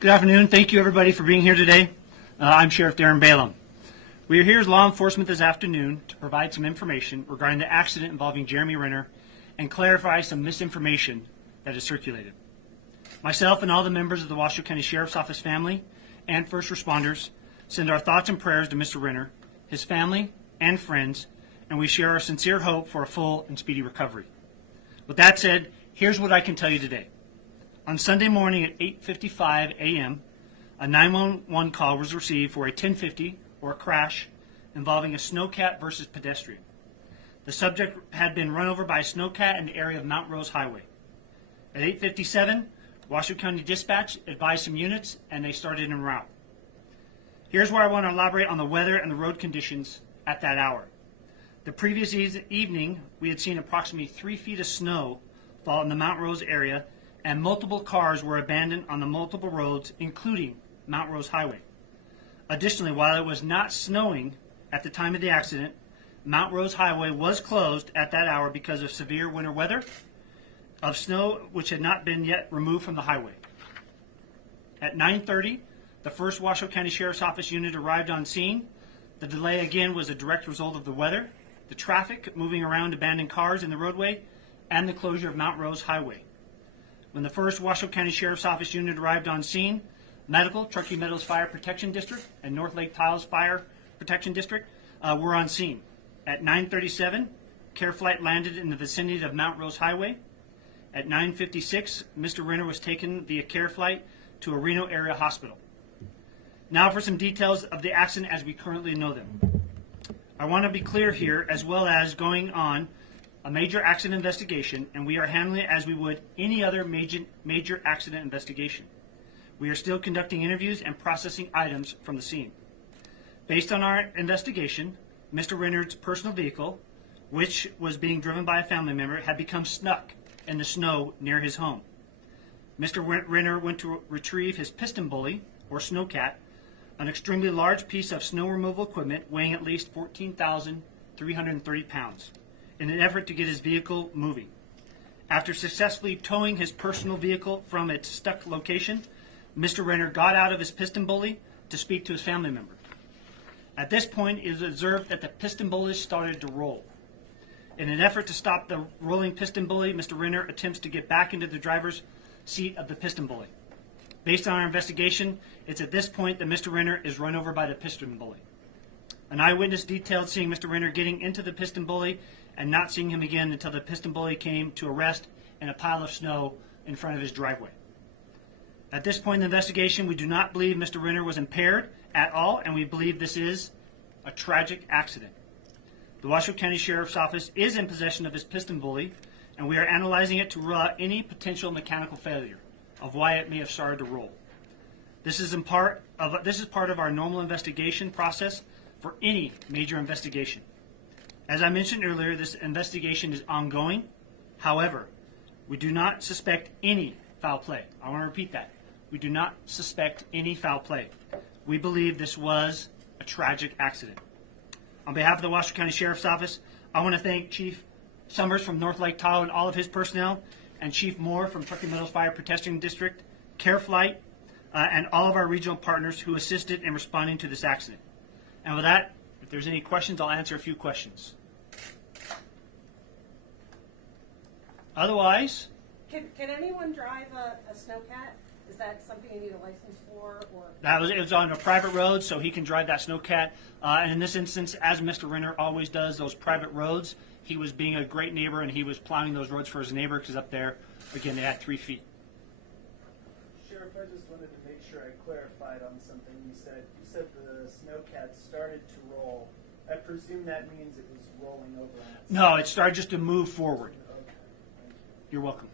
Good afternoon. Thank you, everybody, for being here today. I'm Sheriff Darin Balaam. We are here as law enforcement this afternoon to provide some information regarding the accident involving Jeremy Renner and clarify some misinformation that is circulated. Myself and all the members of the Washoe County Sheriff's Office family and first responders send our thoughts and prayers to Mr. Renner, his family, and friends, and we share our sincere hope for a full and speedy recovery. With that said, here's what I can tell you today. On Sunday morning at 8:55 a.m., a 911 call was received for a 1050 or a crash involving a snowcat versus pedestrian. The subject had been run over by a snowcat in the area of Mount Rose Highway. At 8:57, Washoe County Dispatch advised some units and they started en route. Here's where I want to elaborate on the weather and the road conditions at that hour. The previous evening, we had seen approximately 3 feet of snow fall in the Mount Rose area, and multiple cars were abandoned on the multiple roads, including Mount Rose Highway. Additionally, while it was not snowing at the time of the accident, Mount Rose Highway was closed at that hour because of severe winter weather of snow which had not been yet removed from the highway. At 9:30, the first Washoe County Sheriff's Office unit arrived on scene. The delay again was a direct result of the weather, the traffic moving around abandoned cars in the roadway, and the closure of Mount Rose Highway. When the first Washoe County Sheriff's Office unit arrived on scene, Medical, Truckee Meadows Fire Protection District, and North Lake Tiles Fire Protection District were on scene. At 9:37, care flight landed in the vicinity of Mount Rose Highway. At 9:56, Mr. Renner was taken via care flight to a Reno area hospital. Now for some details of the accident as we currently know them. I want to be clear here, as well as going on a major accident investigation, and we are handling it as we would any other major accident investigation. We are still conducting interviews and processing items from the scene. Based on our investigation, Mr. Renner's personal vehicle, which was being driven by a family member, had become stuck in the snow near his home. Mr. Renner went to retrieve his piston bully, or snowcat, an extremely large piece of snow removal equipment weighing at least 14,330 pounds, in an effort to get his vehicle moving. After successfully towing his personal vehicle from its stuck location, Mr. Renner got out of his piston bully to speak to his family member. At this point, it was observed that the piston bully started to roll. In an effort to stop the rolling piston bully, Mr. Renner attempts to get back into the driver's seat of the piston bully. Based on our investigation, it's at this point that Mr. Renner is run over by the piston bully. An eyewitness detailed seeing Mr. Renner getting into the piston bully and not seeing him again until the piston bully came to a rest in a pile of snow in front of his driveway. At this point in the investigation, we do not believe Mr. Renner was impaired at all, and we believe this is a tragic accident. The Washoe County Sheriff's Office is in possession of his piston bully, and we are analyzing it to rule out any potential mechanical failure of why it may have started to roll. This is part of our normal investigation process for any major investigation. As I mentioned earlier, this investigation is ongoing. However, we do not suspect any foul play. I want to repeat that. We do not suspect any foul play. We believe this was a tragic accident. On behalf of the Washoe County Sheriff's Office, I want to thank Chief Summers from North Lake Tahoe and all of his personnel, and Chief Moore from Truckee Meadows Fire Protection District, Care Flight, and all of our regional partners who assisted in responding to this accident. And with that, if there's any questions, I'll answer a few questions. Otherwise, can anyone drive a snowcat? Is that something you need a license for, or? It was on a private road, so he can drive that snowcat. And in this instance, as Mr. Renner always does, those private roads, he was being a great neighbor, and he was plowing those roads for his neighbor, because up there, again, they had 3 feet. Sheriff, I just wanted to make sure I clarified on something you said. You said the snowcat started to roll. I presume that means it was rolling over on its No, it started just to move forward. Okay, thank you. You're welcome.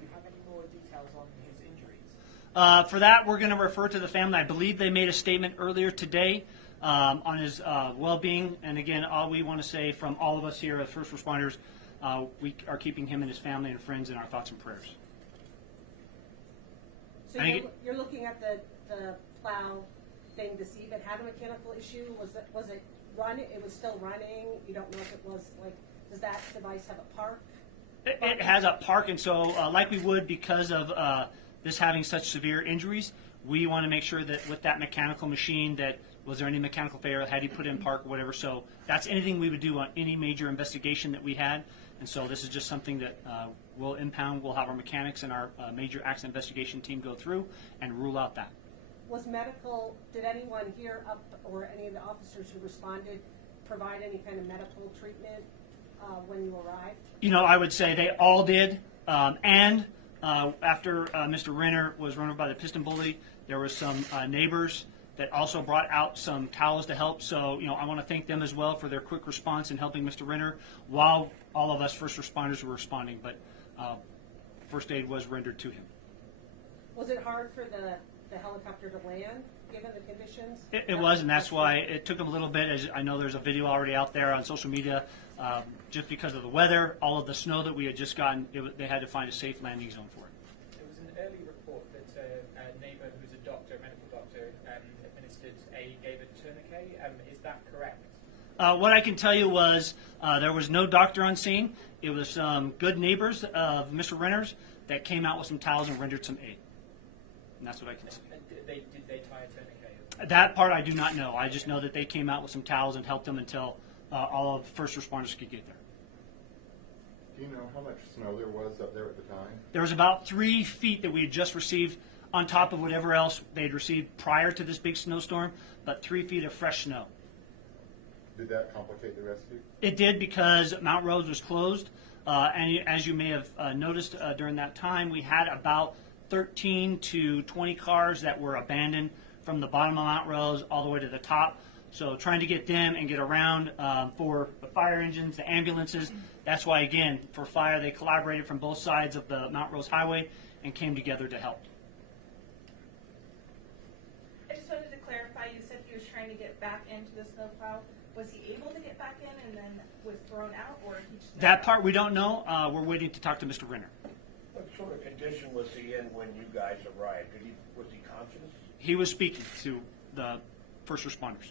Do you have any more details on his injuries? For that, we're going to refer to the family. I believe they made a statement earlier today on his well-being. And again, all we want to say from all of us here as first responders, we are keeping him and his family and friends in our thoughts and prayers. So you're looking at the plow thing to see if it had a mechanical issue. Was it running? It was still running. You don't know if it was like. Does that device have a park? It has a park, and so like we would because of this having such severe injuries, we want to make sure that with that mechanical machine, that was there any mechanical failure, had he put in park or whatever. So that's anything we would do on any major investigation that we had. And so this is just something that we'll impound. We'll have our mechanics and our major accident investigation team go through and rule out that. Was medical, did anyone here up or any of the officers who responded provide any kind of medical treatment when you arrived? You know, I would say they all did. After Mr. Renner was run over by the piston bully, there was some neighbors that also brought out some towels to help. So, you know, I want to thank them as well for their quick response in helping Mr. Renner while all of us first responders were responding. But first aid was rendered to him. Was it hard for the helicopter to land, given the conditions? It was, and that's why it took them a little bit. As I know, there's a video already out there on social media. Just because of the weather, all of the snow that we had just gotten, they had to find a safe landing zone for it. There was an early report that a neighbour who's a doctor, a medical doctor, gave a tourniquet. Is that correct? What I can tell you was there was no doctor on scene. It was some good neighbors of Mr. Renner's that came out with some towels and rendered some aid. And that's what I can say. And did they tie a tourniquet? That part I do not know. I just know that they came out with some towels and helped them until all of the first responders could get there. Do you know how much snow there was up there at the time? There was about 3 feet that we had just received on top of whatever else they had received prior to this big snowstorm, but 3 feet of fresh snow. Did that complicate the rescue? It did because Mount Rose was closed, and as you may have noticed during that time, we had about 13 to 20 cars that were abandoned from the bottom of Mount Rose all the way to the top. So trying to get them and get around for the fire engines, the ambulances. That's why, again, for fire, they collaborated from both sides of the Mount Rose Highway and came together to help. I just wanted to clarify, you said he was trying to get back into the snowplow. Was he able to get back in and then was thrown out, or he just... That part we don't know. We're waiting to talk to Mr. Renner. What sort of condition was he in when you guys arrived? Was he conscious? He was speaking to the first responders.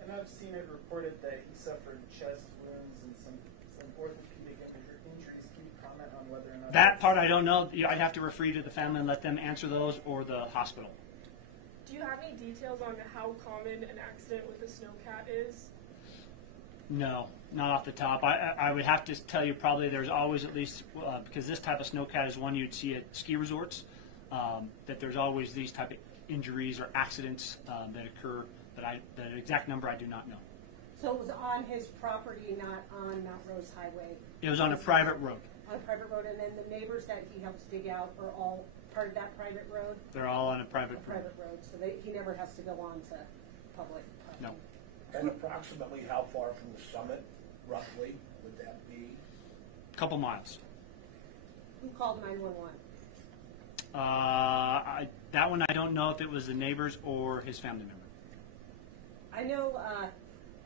And I've seen it reported that he suffered chest wounds and some orthopedic injuries. Can you comment on whether or not That part I don't know. I'd have to refer you to the family and let them answer those, or the hospital. Do you have any details on how common an accident with a snowcat is? No, not off the top. I would have to tell you probably there's always at least, because this type of snowcat is one you'd see at ski resorts, that there's always these type of injuries or accidents that occur, but the exact number I do not know. So it was on his property, not on Mount Rose Highway? It was on a private road. On a private road, and then the neighbors that he helps dig out are all part of that private road? They're all on a private road. Private road, so he never has to go on to public property? No. And approximately how far from the summit, roughly, would that be? Couple miles. Who called 911? That one I don't know if it was the neighbors or his family member. I know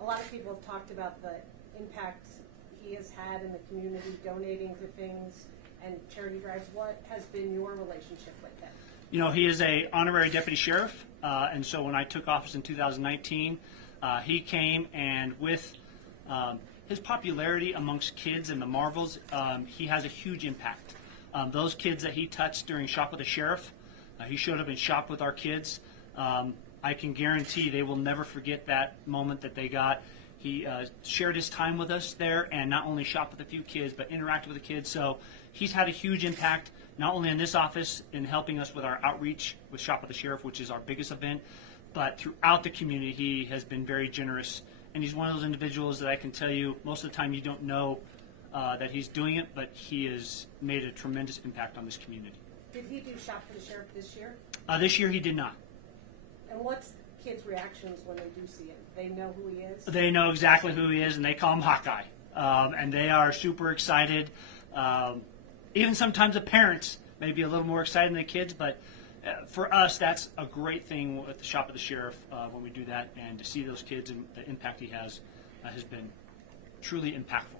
a lot of people have talked about the impact he has had in the community, donating to things and charity drives. What has been your relationship with him? You know, he is a honorary deputy sheriff, and so when I took office in 2019, he came, and with his popularity amongst kids and the Marvels, he has a huge impact. Those kids that he touched during Shop with the Sheriff, he showed up and shopped with our kids. I can guarantee they will never forget that moment that they got. He shared his time with us there and not only shopped with a few kids, but interacted with the kids. So he's had a huge impact, not only in this office in helping us with our outreach with Shop with the Sheriff, which is our biggest event, but throughout the community he has been very generous. And he's one of those individuals that I can tell you most of the time you don't know that he's doing it, but he has made a tremendous impact on this community. Did he do Shop for the Sheriff this year? This year he did not. And what's kids' reactions when they do see him? They know who he is? They know exactly who he is, and they call him Hawkeye. And they are super excited. Even sometimes the parents may be a little more excited than the kids, but for us, that's a great thing with the Shop of the Sheriff when we do that, and to see those kids and the impact he has been truly impactful.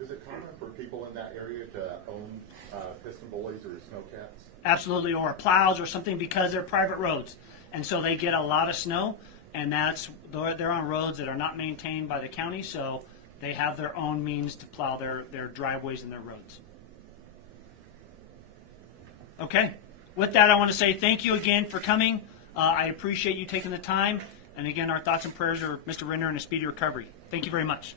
Is it common for people in that area to own piston bullies or snowcats? Absolutely, or plows or something, because they're private roads, and so they get a lot of snow, and they're on roads that are not maintained by the county, so they have their own means to plow their driveways and their roads. Okay. With that, I want to say thank you again for coming. I appreciate you taking the time. And again, our thoughts and prayers are Mr. Renner and a speedy recovery. Thank you very much.